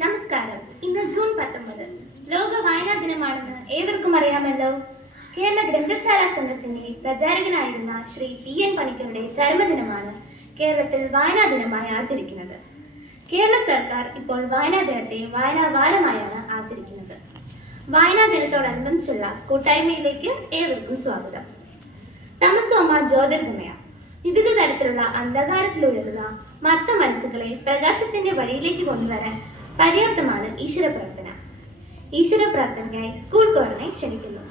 നമസ്കാരം. ഇന്ന് ജൂൺ 19 ലോക വായനാ ദിനമാണെന്ന് ഏവർക്കും അറിയാമല്ലോ. കേരള ഗ്രന്ഥശാല സംഘത്തിന്റെ പ്രചാരകനായിരുന്ന ശ്രീ P.N. പണിക്കരുടെ ചരമദിനമാണ് കേരളത്തിൽ വായനാ ദിനമായി ആചരിക്കുന്നത്. കേരള സർക്കാർ ഇപ്പോൾ വായനാ ദിനത്തെ വായനാ വാരമായാണ് ആചരിക്കുന്നത്. വായനാ ദിനത്തോടനുബന്ധിച്ചുള്ള കൂട്ടായ്മയിലേക്ക് ഏവർക്കും സ്വാഗതം. തമസോമ ജ്യോതിർഗമയ. വിവിധ തരത്തിലുള്ള അന്ധകാരത്തിലൊഴുകുന്ന മർത്ത മനസ്സുകളെ പ്രകാശത്തിന്റെ വഴിയിലേക്ക് കൊണ്ടുവരാൻ പര്യാപ്തമാണ് ഈശ്വര പ്രാർത്ഥന. ഈശ്വര പ്രാർത്ഥനയ്ക്കായി സ്കൂൾ കോറിനെ ക്ഷണിക്കുന്നു.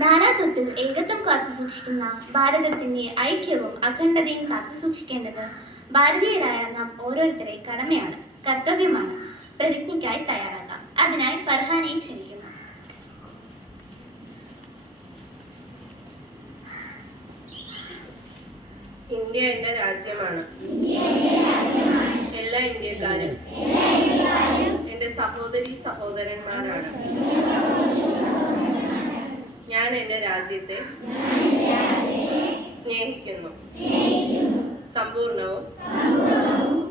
നാനാത്വത്തിൽ ഏകത്വം കാത്തുസൂക്ഷിക്കുന്ന ഭാരതത്തിന്റെ ഐക്യവും അഖണ്ഡതയും കാത്തുസൂക്ഷിക്കേണ്ടത് ഭാരതീയരായ നാം ഓരോരുത്തരെ കടമയാണ്, കർത്തവ്യമാണ്. പ്രതിജ്ഞയ്ക്കായി തയ്യാറാക്കാം. അതിനായി ഫർഹാനെ ക്ഷണിക്കുന്നു. ഇന്ത്യ എന്റെ രാജ്യമാണ്. എല്ലാ ഇന്ത്യക്കാരും എന്റെ സഹോദരീ സഹോദരന്മാരാണ്. ഞാൻ എൻ്റെ രാജ്യത്തെ സ്നേഹിക്കുന്നു. സമ്പൂർണവും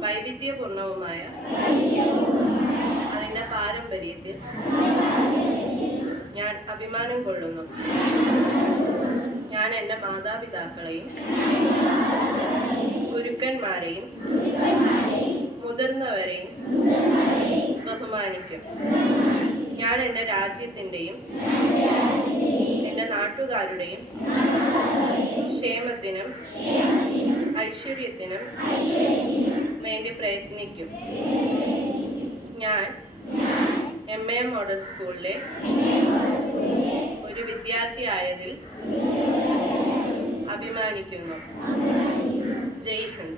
വൈവിധ്യപൂർണവുമായ അതിൻ്റെ പാരമ്പര്യത്തിൽ ഞാൻ അഭിമാനം കൊള്ളുന്നു. ഞാൻ എൻ്റെ മാതാപിതാക്കളെയും ഗുരുക്കന്മാരെയും മുതിർന്നവരെയും ബഹുമാനിക്കും. ഞാൻ എൻ്റെ രാജ്യത്തിൻ്റെയും എൻ്റെ നാട്ടുകാരുടെയും ക്ഷേമത്തിനും ഐശ്വര്യത്തിനും വേണ്ടി പ്രയത്നിക്കും. ഞാൻ MA മോഡൽ സ്കൂളിലെ ഒരു വിദ്യാർത്ഥിയായതിൽ അഭിമാനിക്കുന്നു. ജയ് ഹിന്ദ്.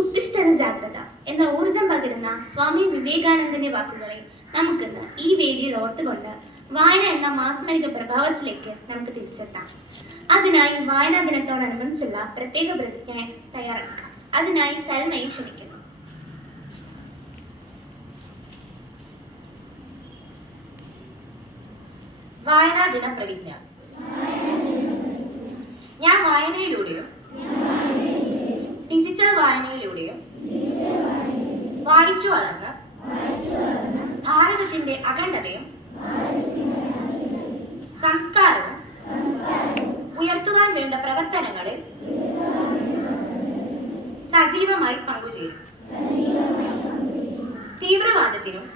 ഉത്തിഷ്ഠന ജാഗ്രത എന്ന ഊർജം പകരുന്ന സ്വാമി വിവേകാനന്ദന്റെ വാക്കുകളെ നമുക്കിന്ന് ഈ വേദിയിൽ ഓർത്തുകൊണ്ട് വായന എന്ന മാസ്മരിക പ്രഭാവത്തിലേക്ക് നമുക്ക് തിരിച്ചെത്താം. അതിനായി വായനാ ദിനത്തോടനുബന്ധിച്ചുള്ള പ്രത്യേക പ്രതിജ്ഞ തയ്യാറാക്കാം. അതിനായി സൽമയെ ക്ഷണിക്കുന്നു. വായനാ ദിന പ്രതിജ്ഞ. ഞാൻ വായനയിലൂടെയും ഡിജിറ്റൽ വായനയിലൂടെയും വായിച്ചു വളർന്ന് ഭാരതത്തിന്റെ അഖണ്ഡതയും സംസ്കാരവും ഉയർത്തുവാൻ വേണ്ട പ്രവർത്തനങ്ങളിൽ സജീവമായി പങ്കുചേരും. തീവ്രവാദത്തിനും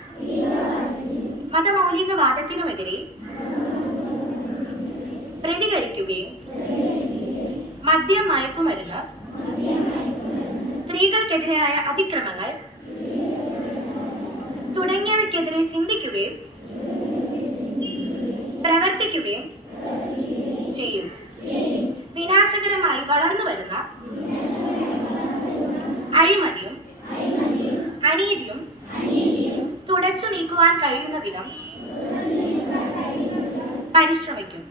മതമൗലികവാദത്തിനുമെതിരെ പ്രതികരിക്കുകയും മദ്യം, മയക്കുമരുന്ന്, സ്ത്രീകൾക്കെതിരായ അതിക്രമങ്ങൾ തുടങ്ങിയവയ്ക്കെതിരെ ചിന്തിക്കുകയും പ്രവർത്തിക്കുകയും ചെയ്യും. വിനാശകരമായി വളർന്നു വരുന്ന അഴിമതിയും അനീതിയും തുടച്ചു നീക്കുവാൻ കഴിയുന്ന വിധം പരിശ്രമിക്കും.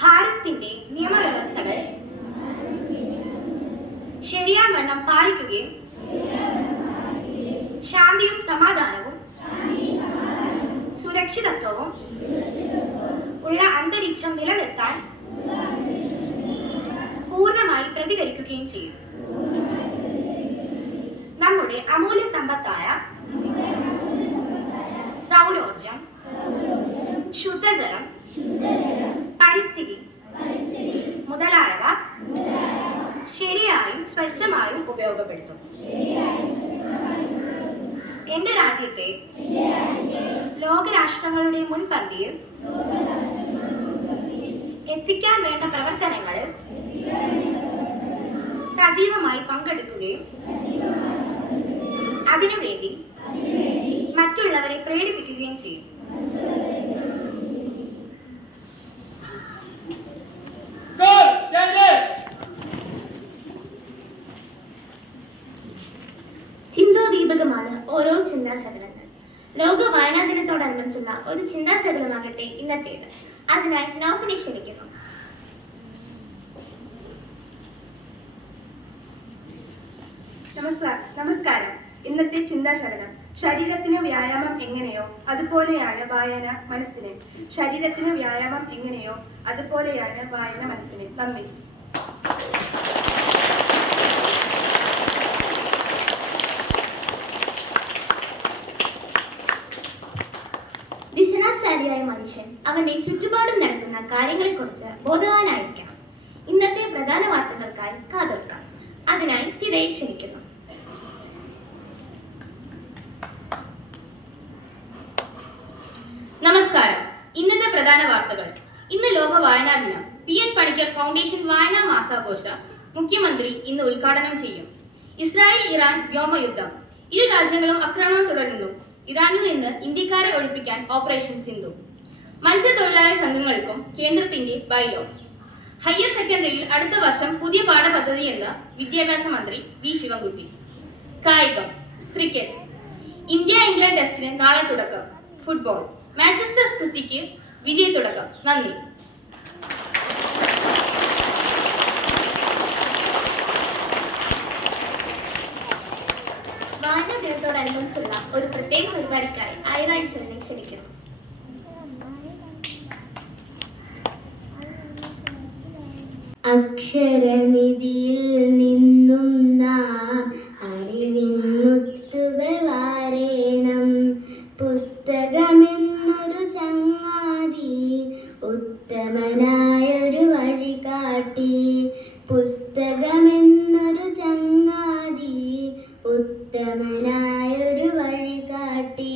ഭാരതത്തിന്റെ നിയമവ്യവസ്ഥകൾ ശരിയാവണ്ണം പാലിക്കുകയും ശാന്തിയും സമാധാനവും സുരക്ഷിതത്വവും ഉള്ള അന്തരീക്ഷം നിലനിർത്താൻ പൂർണ്ണമായി പ്രതികരിക്കുകയും ചെയ്യും. നമ്മുടെ അമൂല്യ സമ്പത്തായ സൗരോർജം, ശുദ്ധജലം, പരിസ്ഥിതി മുതലായവ ശരിയായും സ്വച്ഛമായും ഉപയോഗപ്പെടുത്തും. എന്റെ രാജ്യത്തെ ലോകരാഷ്ട്രങ്ങളുടെ മുൻപന്തിയിൽ എത്തിക്കാൻ വേണ്ട പ്രവർത്തനങ്ങളിൽ സജീവമായി പങ്കെടുക്കുകയും അതിനുവേണ്ടി മറ്റുള്ളവരെ പ്രേരിപ്പിക്കുകയും ചെയ്യും. ചിന്തോദീപകമാണ് ഓരോ ചിന്താശകലങ്ങൾ. ലോക വായനാ ദിനത്തോടനുബന്ധിച്ചുള്ള ഒരു ചിന്താശകലമാകട്ടെ ഇന്നത്തേത്. അതിനായി നൗഫിനെ ക്ഷണിക്കുന്നു. നമസ്കാരം. ഇന്നത്തെ ചിന്താശകലം: ശരീരത്തിന് വ്യായാമം എങ്ങനെയോ അതുപോലെയാണ് വായന മനസ്സിന്. ശരീരത്തിന് വ്യായാമം എങ്ങനെയോ അതുപോലെയാണ് വായന മനസ്സിന്. നന്ദി. ദിശനാശാലിയായ മനുഷ്യൻ അവന്റെ ചുറ്റുപാടും നടക്കുന്ന കാര്യങ്ങളെക്കുറിച്ച് ബോധവാനായിരിക്കണം. ഇന്നത്തെ പ്രധാന വാർത്തകൾക്കായി കാതോർക്കാം. അതിനായി ഹിതയെ ക്ഷണിക്കുന്നു. നമസ്കാരം. ഇന്നത്തെ പ്രധാന വാർത്തകൾ. ഇന്ന് ലോക വായനാ ദിനം. PN പണിക്കർ ഫൗണ്ടേഷൻ വായനാ മാസാഘോഷ മുഖ്യമന്ത്രി ഇന്ന് ഉദ്ഘാടനം ചെയ്യും. ഇസ്രായേൽ ഇറാൻ വ്യോമയുദ്ധം. ഇരു രാജ്യങ്ങളും ആക്രമണം തുടരുന്നു. ഇറാനിൽ നിന്ന് ഇന്ത്യക്കാരെ ഒഴിപ്പിക്കാൻ ഓപ്പറേഷൻ സിന്ധു. മത്സ്യത്തൊഴിലാളി സംഘങ്ങൾക്കും കേന്ദ്രത്തിന്റെ ബൈലോ. ഹയർ സെക്കൻഡറിയിൽ അടുത്ത വർഷം പുതിയ പാഠപദ്ധതി എന്ന് വിദ്യാഭ്യാസ മന്ത്രി വി ശിവൻകുട്ടി. കായികം. ക്രിക്കറ്റ്. ഇന്ത്യ ഇംഗ്ലണ്ട് ടെസ്റ്റിന് നാളെ തുടക്കം. ഫുട്ബോൾ. മാഞ്ചസ്റ്റർ സിറ്റിക്ക് വിജയ തുടക്കം. നന്ദി. വായനാ ദിനത്തോടനുബന്ധിച്ചുള്ള ഒരു പ്രത്യേക പരിപാടിക്കായി ഐറായിഷനെ ക്ഷണിക്കുന്നു. അക്ഷരനിധിയിൽ നിന്നും നാം അറിവിൻമുത്തുകൾ വാരേണം. പുസ്തകമെന്നൊരു ചങ്ങാതി ഉത്തമനായൊരു വഴികാട്ടി. പുസ്തകമെന്നൊരു ചങ്ങാതി ഉത്തമനായൊരു വഴികാട്ടി.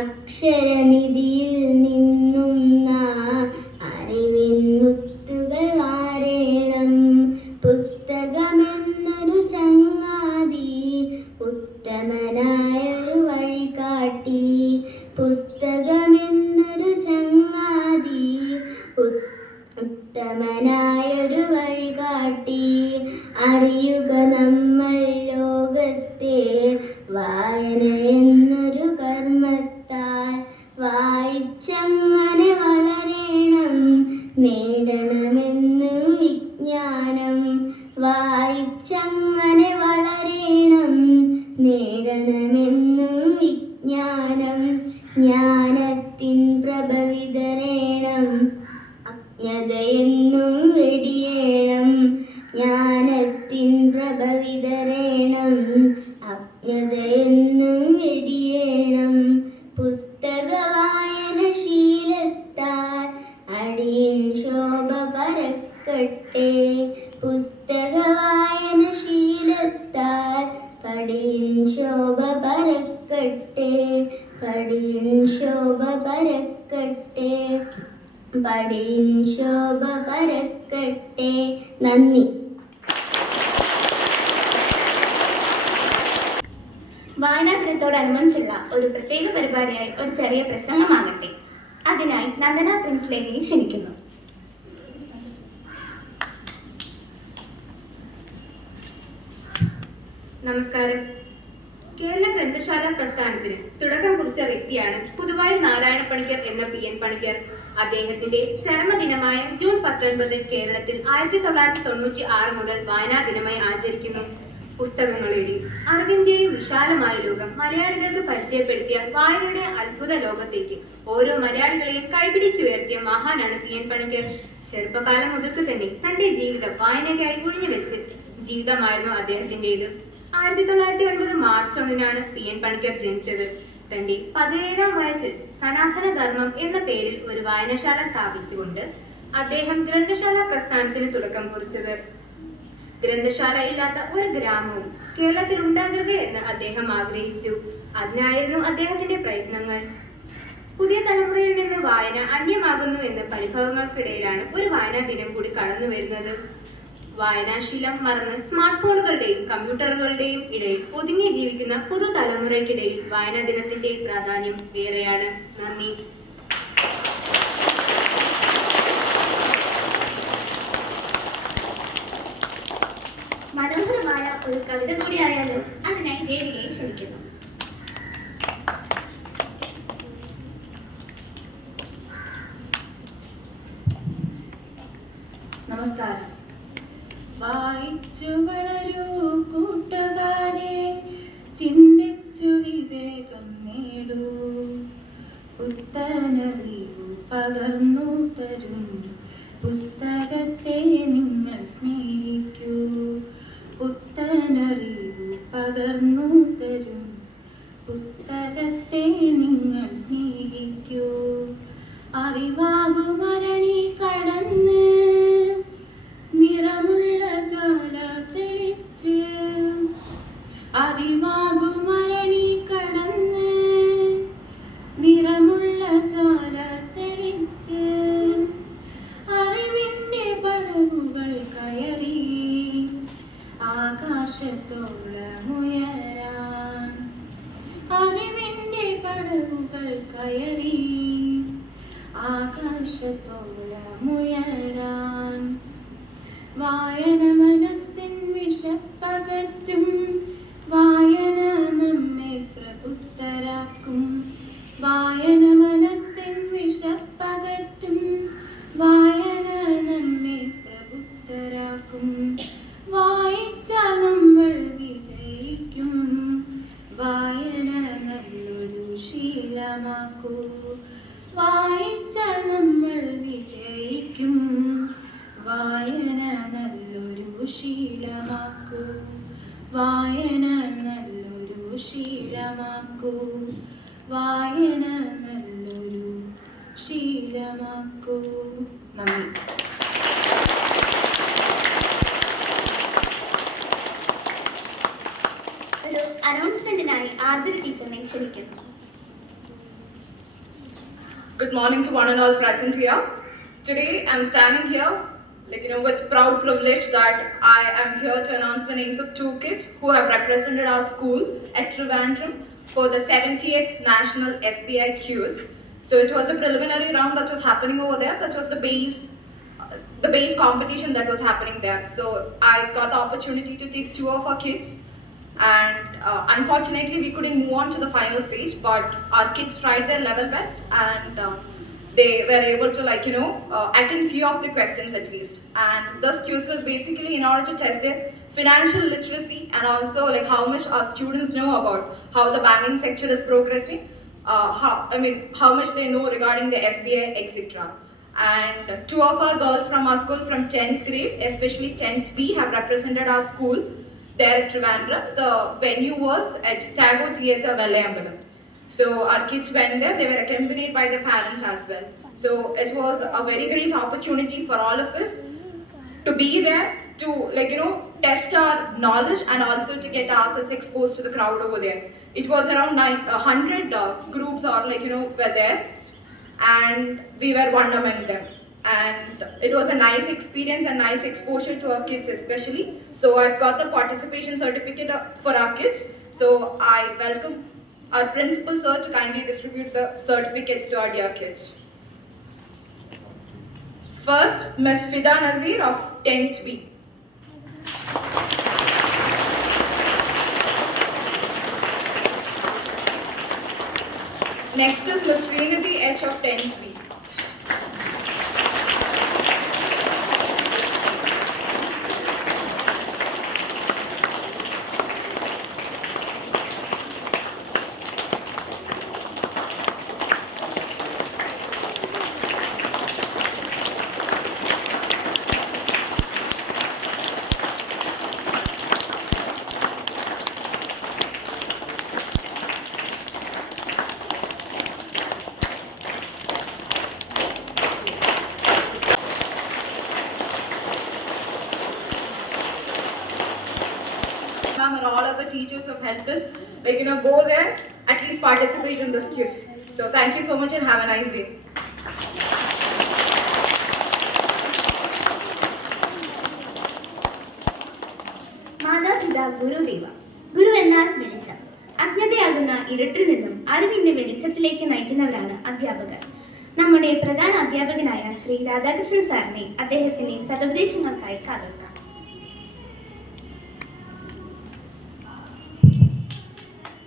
അക്ഷരനിധിയിൽ നിന്നും നാം അറിവിൻമുത്തുകൾ വാരേണം. പുസ്തകമെന്നൊരു ചങ്ങാതി ഉത്തമനായൊരു വഴികാട്ടി. പുസ്തകമെന്നൊരു ചങ്ങാതി ഉത്തമനായൊരു വഴികാട്ടി. അറിയുക നമ്മൾ ലോകത്തെ വായന എന്നൊരു കർമ്മത്താൽ. വായിച്ചങ്ങനെ വളരേണം നേടണമെന്നും വിജ്ഞാനം. വായിച്ചങ്ങനെ വളരേണം നേടണമെന്നും വിജ്ഞാനം. ജ്ഞാനത്തിൻ പ്രഭ വിതരേണം അജ്ഞതയെന്നും വെടിയേണം. ജ്ഞാനത്തിൻ പ്രഭ വിതരേണം അജ്ഞതയെന്നും വെടിയേണം. പുസ്തക വായന ശീലത്താൽ അടിയൻ ശോഭ പരക്കട്ടെ. പുസ്തക വായന ശീലത്താൽ പടിയൻ ശോഭ പരക്കട്ടെ. പടിയൻ ശോഭ പരക്കട്ടെ. പടിയിൻ ശോഭ പരക്കട്ടെ. നന്ദി. വായനാ ദിനത്തോടനുബന്ധിച്ചുള്ള ഒരു പ്രത്യേക പരിപാടിയായി ഒരു ചെറിയ പ്രസംഗമാകട്ടെ. അതിനായി നന്ദന പ്രിൻസിലേനെ ക്ഷണിക്കുന്നു. നമസ്കാരം. കേരള ഗ്രന്ഥശാല പ്രസ്ഥാനത്തിന് തുടക്കം കുറിച്ച വ്യക്തിയാണ് പുതുവായി നാരായണ പണിക്കർ എന്ന PN പണിക്കർ. അദ്ദേഹത്തിന്റെ ചരമദിനമായ ജൂൺ 19 കേരളത്തിൽ 1996 മുതൽ വായനാ ദിനമായി ആചരിക്കുന്നു. പുസ്തകങ്ങളുടെ അറിവിന്റെയും വിശാലമായ ലോകം മലയാളികൾക്ക് പരിചയപ്പെടുത്തിയ വായനയുടെ അത്ഭുത ലോകത്തേക്ക് ഓരോ മലയാളികളെയും കൈപിടിച്ചുയർത്തിയ മഹാനാണ് PN പണിക്കർ. ചെറുപ്പകാലം മുതൽക്ക് തന്നെ തന്റെ ജീവിതം വായനയ്ക്കായി ഒഴിഞ്ഞുവെച്ച് ജീവിതമായിരുന്നു അദ്ദേഹത്തിൻ്റെത്. 1909 മാർച്ച് 1 PN പണിക്കർ ജനിച്ചത്. തന്റെ 17ാം വയസ്സിൽ സനാതന ധർമ്മം എന്ന പേരിൽ ഒരു വായനശാല സ്ഥാപിച്ചുകൊണ്ട് അദ്ദേഹം ഗ്രന്ഥശാല പ്രസ്ഥാനത്തിന് തുടക്കം കുറിച്ചത്. ഗ്രന്ഥശാല ഇല്ലാത്ത ഒരു ഗ്രാമവും കേരളത്തിൽ ഉണ്ടാകരുത് എന്ന് അദ്ദേഹം ആഗ്രഹിച്ചു. അതിനായിരുന്നു അദ്ദേഹത്തിന്റെ പ്രയത്നങ്ങൾ. പുതിയ തലമുറയിൽ നിന്ന് വായന അന്യമാകുന്നു എന്ന പരിഭവങ്ങൾക്കിടയിലാണ് ഒരു വായനാ ദിനം കൂടി കടന്നു വരുന്നത്. വായനാശീലം മറന്ന് സ്മാർട്ട് ഫോണുകളുടെയും കമ്പ്യൂട്ടറുകളുടെയും ഇടയിൽ ഒതുങ്ങി ജീവിക്കുന്ന പുതുതലമുറയ്ക്കിടയിൽ വായനാ ദിനത്തിന്റെ പ്രാധാന്യം ഏറെയാണ്. നന്ദി. മനോഹരമായ ഒരു കവിത കൂടിയായാലും അതിനായി ദേവികയെ ക്ഷണിക്കുന്നു. നമസ്കാരം. വായിച്ചു വളരൂ കൂട്ടുകാരെ, ചിന്തിച്ചു വിവേകം നേടൂ, പുത്തനറിവു പകർന്നു തരും പുസ്തകത്തെ നിങ്ങൾ സ്നേഹിക്കൂ. പുത്തനറിവു പകർന്നു തരും പുസ്തകത്തെ നിങ്ങൾ സ്നേഹിക്കൂ. അറിവാകുമരണി കടന്ന് നിറമുള്ള ജ്വാല തെളിച്ച്, അറിവാകുമരണി കടന്ന് നിറമുള്ള ജ്വാല തെളിച്ച്, അറിവിൻ്റെ പടവുകൾ കയറി ആകാശത്തോളമുയരാൻ, അറിവിൻ്റെ പടവുകൾ കയറി ആകാശത്തോളമുയരാൻ. വായന മനസ്സിൻ വിശപ്പകറ്റും, വായന നമ്മെ പ്രബുദ്ധരാക്കും. വായന മനസ്സിൻ വിശപ്പകറ്റും, വായന നമ്മെ പ്രബുദ്ധരാക്കും. വായിച്ചാൽ നമ്മൾ വിജയിക്കും, വായന നല്ലൊരു ശീലമാക്കൂ. വായിച്ചാൽ നമ്മൾ വിജയിക്കും, വായന നല്ലൊരു ശീലമാക്കൂ. വായന നല്ലൊരു ശീലമാക്കൂ. വായന നല്ലൊരു ശീലമാക്കൂ. നന്ദി. ഒരു അനൗൺസ്മെന്റിനായി ആർദ്ര ടീച്ചറിനെ ക്ഷണിക്കുന്നു. Good morning to one and all present here. Today I'm standing here, with proud privilege that I am here to announce the names of 2 kids who have represented our school at Trivandrum for the 70th National SBI Quiz. So it was a preliminary round that was happening over there. That was the base competition that was happening there. So I got the opportunity to take 2 of our kids. And unfortunately we couldn't move on to the final stage, but our kids tried their level best and they were able to attend few of the questions at least. And this quiz was basically in order to test their financial literacy and also how much our students know about how the banking sector is progressing, how much they know regarding the SBI, etc. And 2 of our girls from our school from 10th grade, especially 10th B, have represented our school there at Trivandrum. The venue was at Tagore Theatre, Vallayambalam. So our kids went there. They were accompanied by their parents as well. So it was a very great opportunity for all of us to be there, to test our knowledge and also to get ourselves exposed to the crowd over there. It was around 100 groups or were there. and we were one among them. And it was a nice experience and nice exposure to our kids especially. So I've got the participation certificate for our kids. So I welcome our principal sir to kindly distribute the certificates to our dear kids. First, Ms. Fida Nazir of 10th B. Next is Ms. Srinidhi H of 10th B. And all other teachers have helped us, go there, at least participate in this quiz. So thank you so much and have a nice day. മാതാപിതാ Gurudeva. ഗുരു എന്നാൽ വെളിച്ചം. അജ്ഞതയാകുന്ന ഇരുട്ടിൽ നിന്നും അറിവിന്റെ വെളിച്ചത്തിലേക്ക് നയിക്കുന്നവരാണ് അധ്യാപകർ. നമ്മുടെ പ്രധാന അധ്യാപകനായ ശ്രീ രാധാകൃഷ്ണൻ സാറിനെ അദ്ദേഹത്തിന്റെ സതുപദേശങ്ങൾക്കായി കാതോർക്കാം.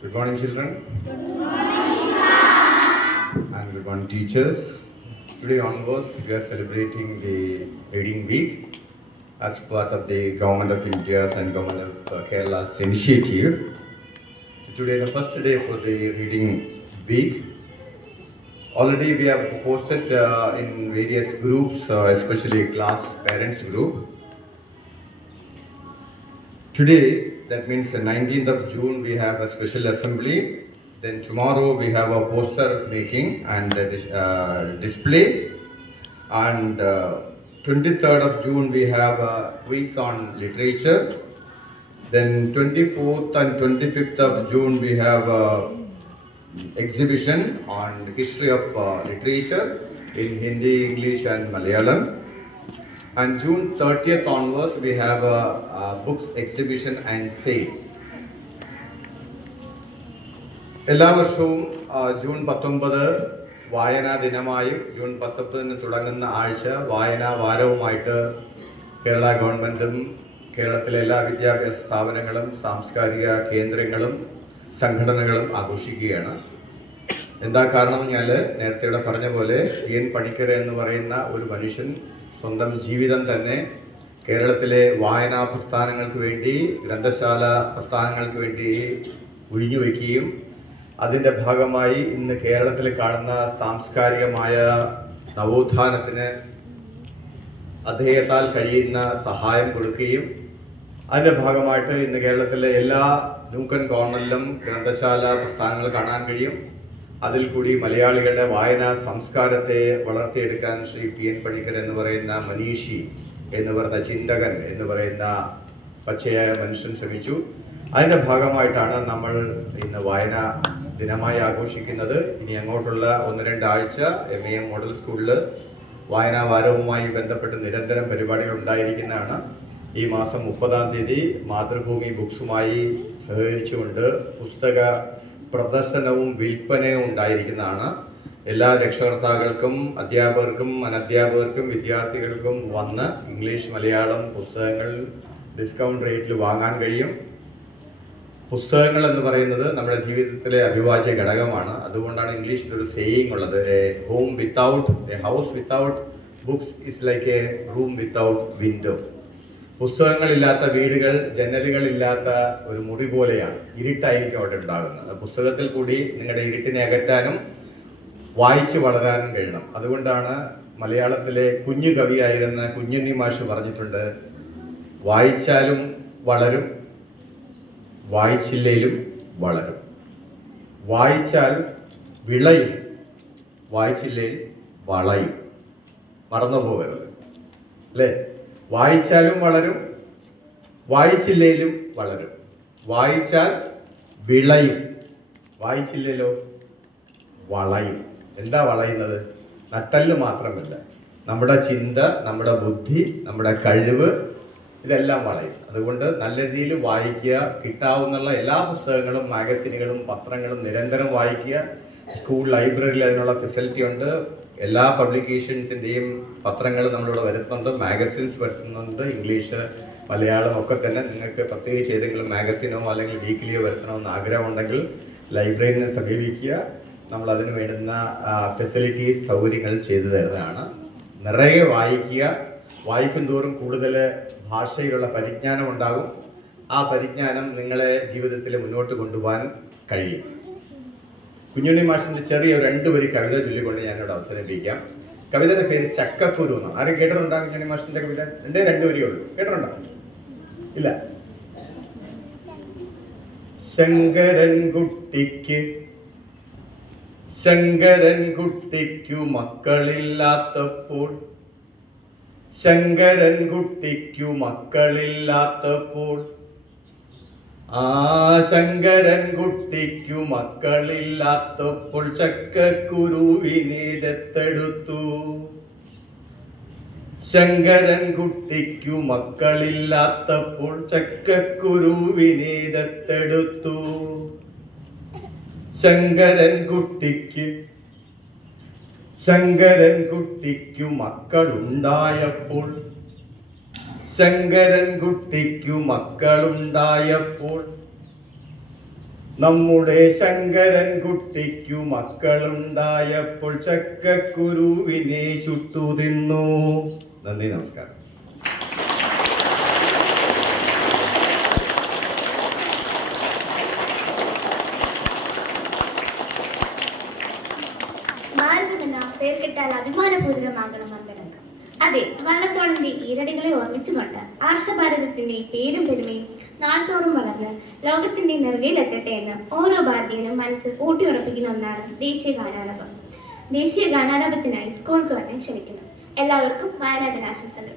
Good morning, children. Good morning, sir. And good morning, teachers. Today onwards, we are celebrating the Reading Week as part of the Government of India's and Government of Kerala's initiative. Today, the first day for the Reading Week. Already, we have posted in various groups, especially class parents group. Today, that means the 19th of June, we have a special assembly. Then tomorrow we have a poster making and display. And 23rd of June we have a quiz on literature. Then 24th and 25th of June we have a exhibition on the history of literature in Hindi, English and Malayalam. And June 30th onwards, we have a books exhibition and sale. എല്ലാ വർഷവും June 19 വായനാ ദിനമായും June 19 തുടങ്ങുന്ന ആഴ്ച വായനാ വാരവുമായിട്ട് കേരള ഗവൺമെൻറ്റും കേരളത്തിലെ എല്ലാ വിദ്യാഭ്യാസ സ്ഥാപനങ്ങളും സാംസ്കാരിക കേന്ദ്രങ്ങളും സംഘടനകളും ആഘോഷിക്കുകയാണ്. എന്താ കാരണം പറഞ്ഞാൽ നേരത്തെ ഇവിടെ പറഞ്ഞ പോലെ എൻ പണിക്കർ എന്ന് പറയുന്ന ഒരു മനുഷ്യൻ സ്വന്തം ജീവിതം തന്നെ കേരളത്തിലെ വായനാ പ്രസ്ഥാനങ്ങൾക്ക് വേണ്ടി, ഗ്രന്ഥശാല പ്രസ്ഥാനങ്ങൾക്ക് വേണ്ടി ഒഴിഞ്ഞുവെക്കുകയും അതിൻ്റെ ഭാഗമായി ഇന്ന് കേരളത്തിൽ കാണുന്ന സാംസ്കാരികമായ നവോത്ഥാനത്തിന് അദ്ദേഹത്താൽ കഴിയുന്ന സഹായം കൊടുക്കുകയും അതിൻ്റെ ഭാഗമായിട്ട് ഇന്ന് കേരളത്തിലെ എല്ലാ നൂക്കൻ കോർണറിലും ഗ്രന്ഥശാല പ്രസ്ഥാനങ്ങൾ കാണാൻ കഴിയും. അതിൽ കൂടി മലയാളികളുടെ വായനാ സംസ്കാരത്തെ വളർത്തിയെടുക്കാൻ ശ്രീ പി എൻ പണിക്കർ എന്ന് പറയുന്ന മനീഷി എന്ന് പറയുന്ന ചിന്തകൻ എന്ന് പറയുന്ന പച്ചയായ മനുഷ്യൻ ശ്രമിച്ചു. അതിൻ്റെ ഭാഗമായിട്ടാണ് നമ്മൾ ഇന്ന് വായനാ ദിനമായി ആഘോഷിക്കുന്നത്. ഇനി അങ്ങോട്ടുള്ള 1-2 ആഴ്ച MEM മോഡൽ സ്കൂളിൽ വായനാ വാരവുമായി ബന്ധപ്പെട്ട് നിരന്തരം പരിപാടികൾ ഉണ്ടായിരിക്കുന്നതാണ്. ഈ മാസം 30-ാം തീയതി മാതൃഭൂമി ബുക്സുമായി സഹകരിച്ചുകൊണ്ട് പുസ്തക പ്രദർശനവും വിൽപ്പനയും ഉണ്ടായിരിക്കുന്നതാണ്. എല്ലാ രക്ഷകർത്താക്കൾക്കും അധ്യാപകർക്കും അനധ്യാപകർക്കും വിദ്യാർത്ഥികൾക്കും വന്ന് ഇംഗ്ലീഷ് മലയാളം പുസ്തകങ്ങൾ ഡിസ്കൗണ്ട് റേറ്റിൽ വാങ്ങാൻ കഴിയും. പുസ്തകങ്ങൾ എന്ന് പറയുന്നത് നമ്മുടെ ജീവിതത്തിലെ അവിഭാജ്യ ഘടകമാണ്. അതുകൊണ്ടാണ് ഇംഗ്ലീഷിൽ ഒരു സേയിങ് ഉള്ളത്, a house without books is like a room without window. പുസ്തകങ്ങളില്ലാത്ത വീടുകൾ ജനലുകളില്ലാത്ത ഒരു മുറി പോലെയാണ്. ഇരുട്ടായിരിക്കും അവിടെ ഉണ്ടാകുന്നത്. പുസ്തകത്തിൽ കൂടി നിങ്ങളുടെ ഇരുട്ടിനെ അകറ്റാനും വായിച്ച് വളരാനും കഴിയണം. അതുകൊണ്ടാണ് മലയാളത്തിലെ കുഞ്ഞു കവിയായിരുന്ന കുഞ്ഞുണ്ണി മാഷ് പറഞ്ഞിട്ടുണ്ട്, വായിച്ചാലും വളരും, വായിച്ചില്ലേലും വളരും. വായിച്ചാൽ വിളയും, വായിച്ചില്ലേലും വളയും. മറന്നു പോകരുത് അല്ലേ? വായിച്ചാലും വളരും, വായിച്ചില്ലേലും വളരും. വായിച്ചാൽ വിളയും, വായിച്ചില്ലല്ലോ വളയും. എന്താ വളയുന്നത്? നട്ടല് മാത്രമല്ല, നമ്മുടെ ചിന്ത, നമ്മുടെ ബുദ്ധി, നമ്മുടെ കഴിവ് ഇതെല്ലാം വളയും. അതുകൊണ്ട് നല്ല രീതിയിൽ വായിക്കുക, കിട്ടാവുന്ന എല്ലാ പുസ്തകങ്ങളും മാഗസിനുകളും പത്രങ്ങളും നിരന്തരം വായിക്കുക. സ്കൂൾ ലൈബ്രറിയിൽ അതിനുള്ള ഫെസിലിറ്റി ഉണ്ട്. എല്ലാ പബ്ലിക്കേഷൻസിൻ്റെയും പത്രങ്ങൾ നമ്മളിവിടെ വരുത്തുന്നുണ്ട്, മാഗസിൻസ് വരുത്തുന്നുണ്ട്, ഇംഗ്ലീഷ് മലയാളം ഒക്കെ തന്നെ. നിങ്ങൾക്ക് പ്രത്യേകിച്ച് ഏതെങ്കിലും മാഗസിനോ അല്ലെങ്കിൽ വീക്കിലിയോ വരുത്തണമെന്ന് ആഗ്രഹമുണ്ടെങ്കിൽ ലൈബ്രറിനെ സമീപിക്കുക. നമ്മളതിന് വേണ്ടുന്ന ഫെസിലിറ്റീസ്, സൗകര്യങ്ങൾ ചെയ്തു തരുന്നതാണ്. നിറയെ വായിക്കുക. വായിക്കും തോറും കൂടുതൽ ഭാഷയിലുള്ള പരിജ്ഞാനം ഉണ്ടാകും. ആ പരിജ്ഞാനം നിങ്ങളെ ജീവിതത്തിൽ മുന്നോട്ട് കൊണ്ടുപോകാൻ കഴിയും. കുഞ്ഞുണ്ണി മാഷിൻ്റെ ചെറിയ 2 വരി കവിത ചൊല്ലിക്കൊണ്ട് ഞാനിവിടെ അവസരിപ്പിക്കാം. കവിതയുടെ പേര് ചക്കക്കുരു എന്നാണ്. ആരും കേട്ടിട്ടുണ്ടോ കുഞ്ഞുണ്ണി മാഷിൻ്റെ കവിത? 2 വരിയേ ഉള്ളൂ. കേട്ടിട്ടുണ്ടോ? ഇല്ല. ശങ്കരൻകുട്ടിക്കു മക്കളില്ലാത്തപ്പോൾ, ശങ്കരൻകുട്ടിക്കു മക്കളില്ലാത്തപ്പോൾ, ശങ്കരൻകുട്ടിക്കു മക്കളില്ലാത്തപ്പോൾ ചക്കക്കുരുവിനെ ദത്തെടുത്തു. ശങ്കരൻകുട്ടിക്കു മക്കളില്ലാത്തപ്പോൾ ചക്കക്കുരുവിനെ ദത്തെടുത്തു. ശങ്കരൻകുട്ടിക്കു മക്കളുണ്ടായപ്പോൾ, ശങ്കരൻകുട്ടിക്കു മക്കളുണ്ടായപ്പോൾ, നമ്മുടെ ശങ്കരൻകുട്ടിക്കു മക്കളുണ്ടായപ്പോൾ ചക്കക്കുരുവിനെ ചുട്ടു തിന്നു. നന്ദി, നമസ്കാരം. ഭാരതമെന്ന പേർ കിട്ടാൽ അഭിമാനപൂരിതമാകണം അന്തരംഗം. അതെ, വള്ളത്തോളിന്റെ ഈരടികളെ ഓർമ്മിച്ചുകൊണ്ട് ആർഷഭാരതത്തിന്റെ പേരും പെരുമയും നാൾത്തോറും വളർന്ന് ലോകത്തിന്റെ നെറുകയിലെത്തട്ടെ എന്ന് ഓരോ ഭാരതീയനും മനസ്സിൽ ഊട്ടിയുറപ്പിക്കുന്ന ഒന്നാണ് ദേശീയ ഗാനാലാപം. ദേശീയ ഗാനാലാപത്തിനായി സ്കൂൾ ഗവൺമെന്റ് ക്ഷണിക്കുന്നു. എല്ലാവർക്കും വായനാ ദിനാശംസകൾ.